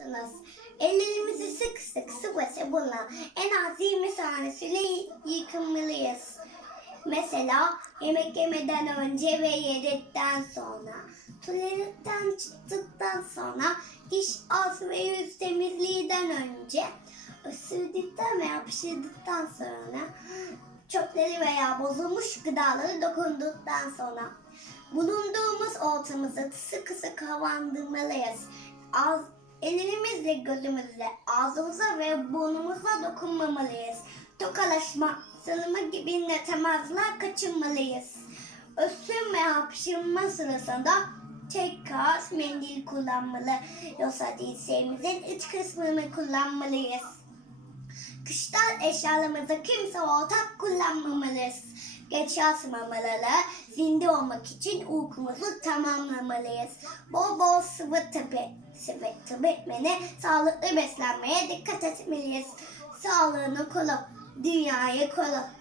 mısınız? Ellerimizi sık sık sıvı sabunla en az 20 saniye yıkamalıyız. Mesela yemek yemeden önce ve yedikten sonra, tuvaletten çıktıktan sonra, diş ağzı ve yüz temizliğinden önce, ısırdıktan ve hapşırdıktan sonra, çöpleri veya bozulmuş gıdaları dokunduktan sonra, bulunduğumuz ortamızı sıkı sıkı havandırmalıyız. Ağız, ellerimizle gözümüzle ağzımıza ve burnumuza dokunmamalıyız. Tokalaşma, sarılma gibi ne temaslar kaçınmalıyız. Öksürme hapşırma sırasında tekrar mendil kullanmalı. Yoksa dirseğimizin iç kısmını kullanmalıyız. Kıştan eşyalarımızı kimse ortak kullanmamalıyız. Geç yatmamalı, zinde olmak için uykumuzu tamamlamalıyız. Bol bol sıvı tabi, sıvı tüketmene, sağlıklı beslenmeye dikkat etmeliyiz. Sağlığını koru, dünyayı koru.